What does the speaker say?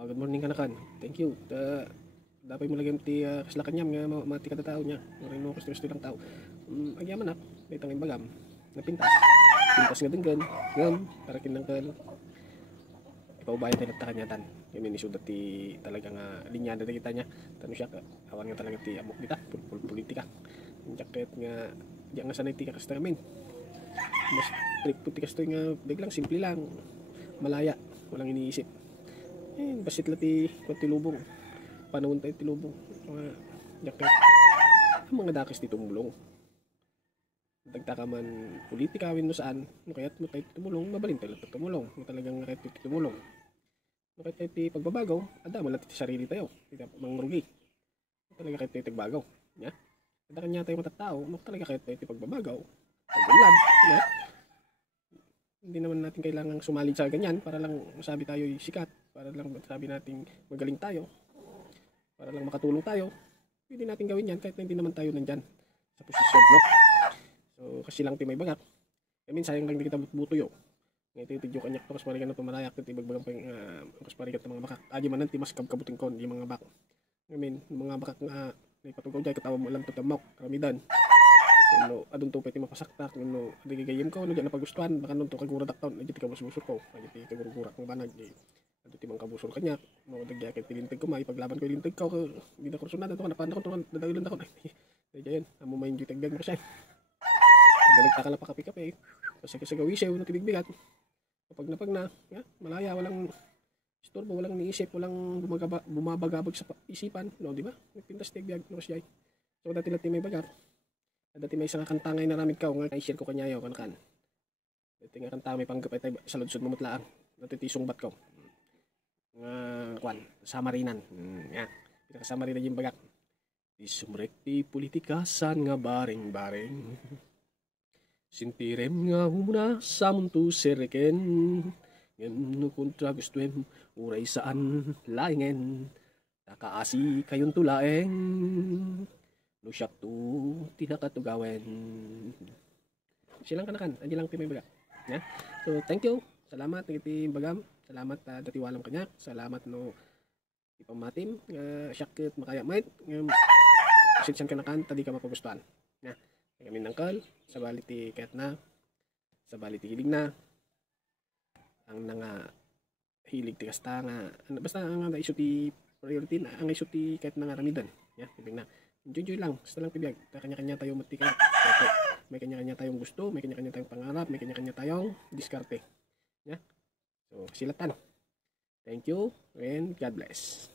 Good morning kanakan. Thank you. Dapat mo lagi ti kaslakan niya nga mati kada tao niya. Marino gusto lang tao. Agyaman nak, itang imbagam. Napintas. Pintas nga denggan. Ngam para kinang kal. Ipaubayan tayo ta kanyatan. Kami ni sudat ti talaga nga linyada na kita niya. Tano siya ka. Awan nga talaga ti amok dita. Politika. Ang jacket nga diyan nga sanay ti kakastaramin. Mas trip puti kasto nga biglang simple lang. Malaya. Walang iniisip. Basit lati kunti lubong. Panahon tayo tilubong. Mga jacket. Ang mga dakis ti tumulong. Dagtaka man politika awin no saan. No kaya't mo tayo tumulong. Mabalin tayo lang tumulong. No talagang kaya't ti tumulong. No kaya't tayo ti pagbabagaw. Ada man lati ti sarili tayo. Tidak mangrugi. No talaga kaya't tayo tigbagaw. Ya? Kada kanya tayo matatao. No talaga kaya't tayo ti pagbabagaw. Pagulad. Ya? Hindi naman natin kailangang sumali sa ganyan para lang masabi tayo sikat, para lang masabi natin magaling tayo, para lang makatulong tayo. Pwede natin gawin yan kahit na hindi naman tayo nandyan sa posisyon, no? So, kasi lang timay bagak. I mean, sayang lang di kita buto yo. Ngayon ito yung kanyak to, kasparikan na tumalayak, ito ibagbagang pang kasparikan ng mga bakak. Adi man nanti mas kabuting kon, yung mga bak. I mean, mga bakak nga, may patugaw dyan, katawa mo lang tutamok, karamidan. No, adun to pwede mapasaktak no digigayim ko no diyan na pagustuhan baka nun to kagura daktaon adi ti kabusbusor ko adi ti kagura ng banag di adi ti mang kabusor kanya no dagya kay tilintag ko may paglaban ko ilintag ko di na kursunada to napan ko to dadaglan ako di diyan amo may hindi tagdag mo siya nagtaka la pa kape kasi gawisew no tibigbigat kapag napag na ya, malaya walang istorbo walang niisip walang bumabagabag sa isipan no di ba nagpintas tigbiyag no siya so dati lati may bagat. Dati may isang kantangay na ramid ka, nga i-share ko kanyayo, kan. Dati nga kantangay panggap ay sa ludsod mamutlaan. Dati tisungbat ko. Nga, kwan, samarinan. Yan, pinakasamarinan yung bagak. Isumrekti politikasan nga baring-baring. Sintirem nga humuna sa muntu sereken. Ngem kontra gustuem, uray saan laingen. Nakaasi kayong tulaeng. No siya to tinakatugawen. Silang kanakan, andi lang timay baga. Ya. So thank you. Salamat iti bagam. Salamat dati walang kanya. Salamat no ipamatim nga syakit makaya might. Sinsan kanakan tadi ka mapagustuhan. Ya. Kami nangkal sa baliti ket na sa baliti hilig na ang nga hilig ti kasta nga basta nga isu ti priority na ang isu ti ket nga ramidan. Ya, ibig na enjoy lang, basta lang pibiyag. Kanya-kanya tayo matika. May kanya-kanya tayong gusto, may kanya-kanya tayong pangarap, may kanya-kanya tayong diskarte. Yeah? So, silatan. Thank you and God bless.